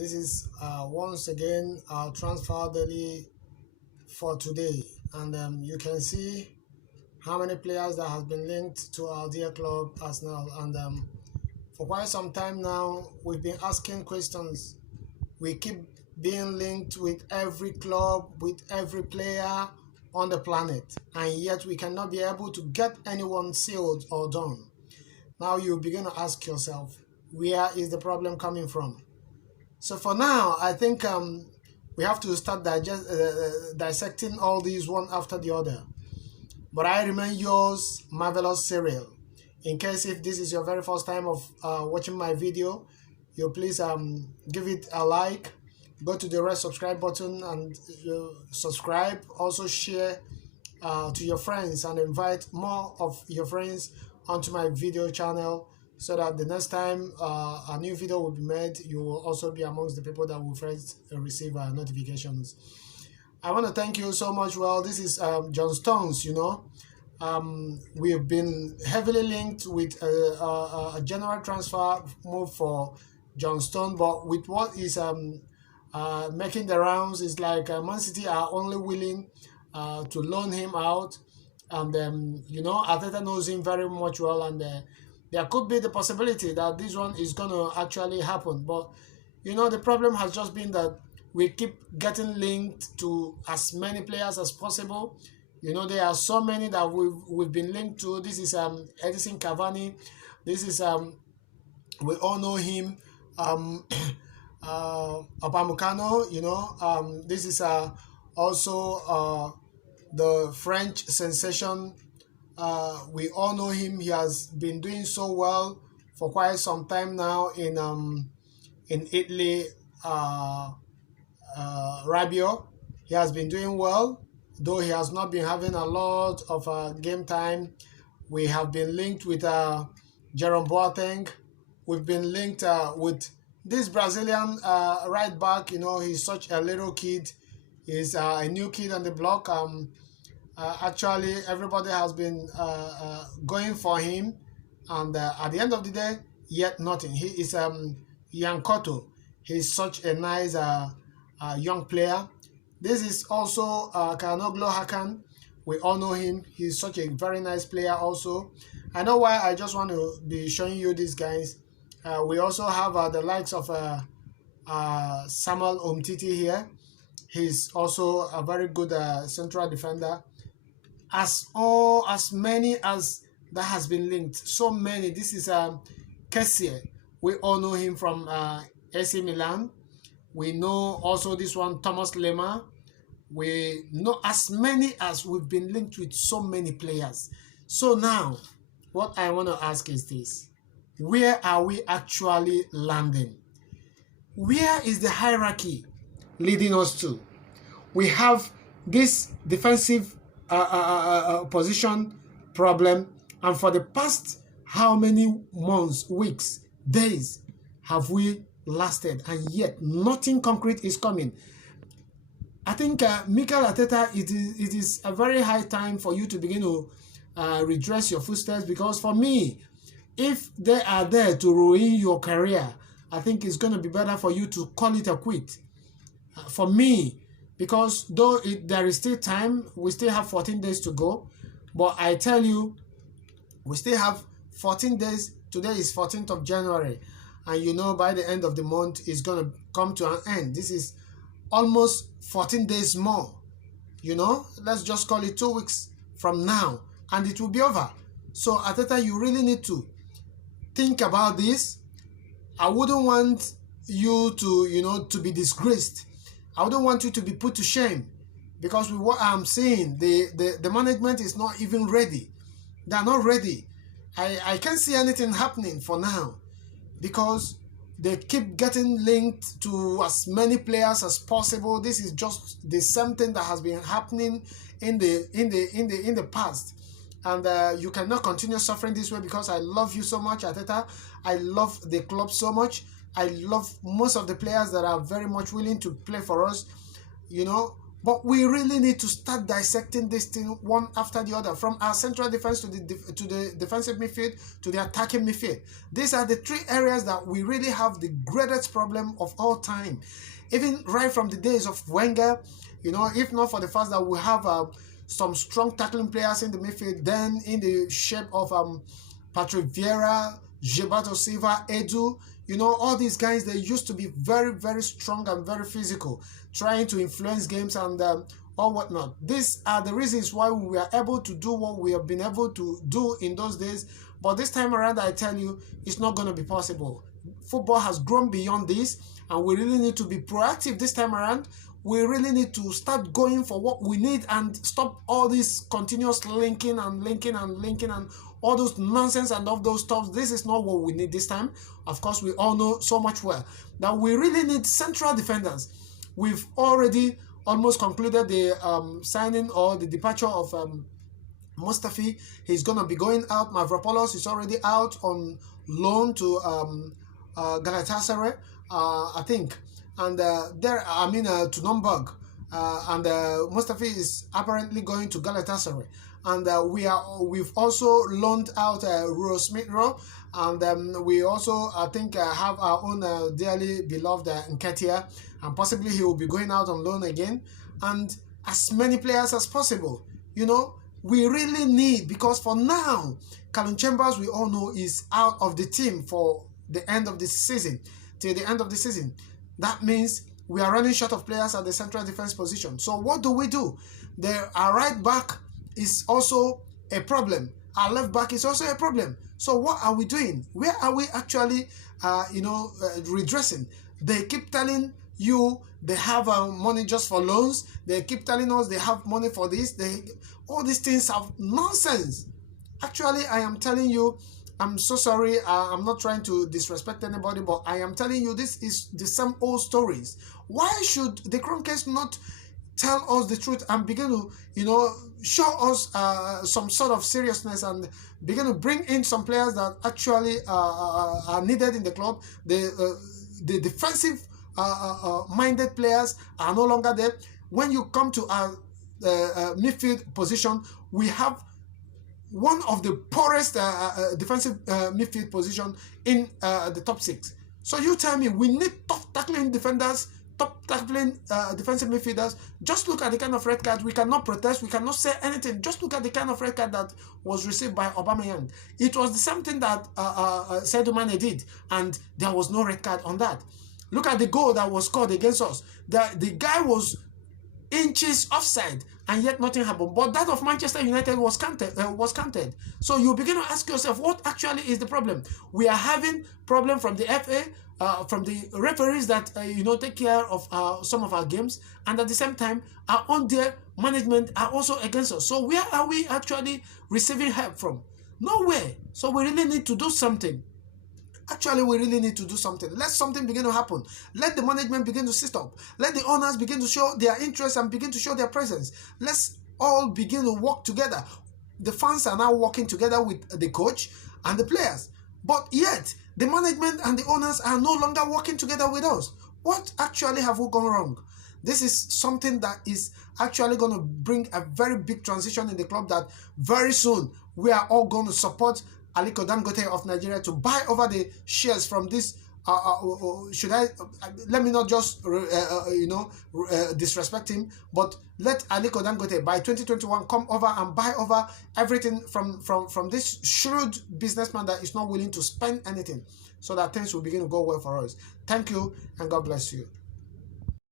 This is once again our transfer daily for today, and you can see how many players that has been linked to our dear club Arsenal. And for quite some time now, we've been asking questions. We keep being linked with every club, with every player on the planet, and yet we cannot be able to get anyone sealed or done. Now you begin to ask yourself, where is the problem coming from? So for now, I think we have to start dissecting all these one after the other. But I remain yours, Marvelous Serial. In case if this is your very first time of watching my video, you please give it a like, go to the red subscribe button and subscribe. Also share to your friends and invite more of your friends onto my video channel, so that the next time a new video will be made, you will also be amongst the people that will first receive notifications. I want to thank you so much. Well, this is John Stones, we have been heavily linked with a general transfer move for John Stone, but with what is making the rounds is like Man City are only willing to loan him out, and Arteta knows him very much well, and there could be the possibility that this one is going to actually happen. But the problem has just been that we keep getting linked to as many players as possible. There are so many that we've been linked to. This is Edison Cavani. This is we all know him, Upamecano. This is also the French sensation. We all know him. He has been doing so well for quite some time now in Italy. Rabiot, he has been doing well, though he has not been having a lot of game time. We have been linked with Jerome Boateng. We've been linked with this Brazilian right back. He's such a little kid. He's a new kid on the block. Actually, everybody has been going for him, and at the end of the day, yet nothing. He is Yankoto. He's such a nice young player. This is also Kanoglo Hakan. We all know him. He's such a very nice player also. I know why I just want to be showing you these guys. We also have the likes of Samuel Umtiti here. He's also a very good central defender. As many as that has been linked, so many. This is Kessie. We all know him from AC Milan. We know also this one, Thomas Lemar. We know as many as we've been linked with so many players. So now, what I want to ask is this: where are we actually landing? Where is the hierarchy leading us to? We have this defensive position problem, and for the past how many months, weeks, days have we lasted, and yet nothing concrete is coming. I think Mikel Arteta, it is a very high time for you to begin to redress your footsteps, because for me, if they are there to ruin your career, I think it's going to be better for you to call it a quit. For me, because though there is still time, we still have 14 days to go. But I tell you, we still have 14 days. Today is 14th of January. And by the end of the month, it's going to come to an end. This is almost 14 days more. Let's just call it 2 weeks from now, and it will be over. So Arteta, you really need to think about this. I wouldn't want you to be disgraced. I wouldn't want you to be put to shame, because with what I'm saying, the management is not even ready. They're not ready. I can't see anything happening for now, because they keep getting linked to as many players as possible. This is just the same thing that has been happening in the past, and you cannot continue suffering this way, because I love you so much, Arteta. I love the club so much. I love most of the players that are very much willing to play for us. But we really need to start dissecting this thing one after the other, from our central defense to the defensive midfield to the attacking midfield. These are the three areas that we really have the greatest problem of all time. Even right from the days of Wenger, you know, if not for the fact that we have some strong tackling players in the midfield, then in the shape of Patrick Vieira, Gilberto Silva, Edu, you know, all these guys, they used to be very, very strong and very physical, trying to influence games and all whatnot. These are the reasons why we were able to do what we have been able to do in those days. But this time around, I tell you, it's not going to be possible. Football has grown beyond this, and we really need to be proactive this time around. We really need to start going for what we need and stop all this continuous linking and all those nonsense and all those stuff. This is not what we need this time. Of course, we all know so much well that we really need central defenders. We've already almost concluded the signing or the departure of Mustafi. He's going to be going out. Mavropoulos is already out on loan to Galatasaray, I think. And to Nürnberg. And Mustafi is apparently going to Galatasaray. And we've also loaned out Ro Smith-Rowe, and we also, I think, have our own dearly beloved Nketiah, and possibly he will be going out on loan again, and as many players as possible. You know, we really need, because for now, Callum Chambers, we all know, is out of the team for the end of the season, till the end of the season. That means we are running short of players at the central defense position. So what do? Our right back is also a problem. Our left back is also a problem. So what are we doing? Where are we actually, redressing? They keep telling you they have money just for loans. They keep telling us they have money for this. All these things are nonsense. Actually, I am telling you, I'm so sorry. I'm not trying to disrespect anybody, but I am telling you, this is the same old stories. Why should the Kronkes not tell us the truth and begin to, show us some sort of seriousness and begin to bring in some players that actually are needed in the club? The defensive minded players are no longer there. When you come to our midfield position, we have one of the poorest defensive midfield position in the top 6. So you tell me, we need top tackling defenders, top tackling defensive midfielders. Just look at the kind of red card. We cannot protest. We cannot say anything. Just look at the kind of red card that was received by Aubameyang. It was the same thing that Sadio Mane did, and there was no red card on that. Look at the goal that was scored against us. The guy was inches offside, and yet nothing happened. But that of Manchester United was counted. So you begin to ask yourself, what actually is the problem? We are having problem from the FA, from the referees that take care of some of our games, and at the same time, our own dear management are also against us. So where are we actually receiving help from? Nowhere. So we really need to do something. Actually, we really need to do something. Let something begin to happen. Let the management begin to sit up. Let the owners begin to show their interest and begin to show their presence. Let's all begin to work together. The fans are now working together with the coach and the players. But yet, the management and the owners are no longer working together with us. What actually have we gone wrong? This is something that is actually going to bring a very big transition in the club, that very soon we are all going to support Aliko Dangote of Nigeria to buy over the shares from this. Let me not just disrespect him, but let Aliko Dangote by 2021 come over and buy over everything from this shrewd businessman that is not willing to spend anything, so that things will begin to go well for us. Thank you, and God bless you.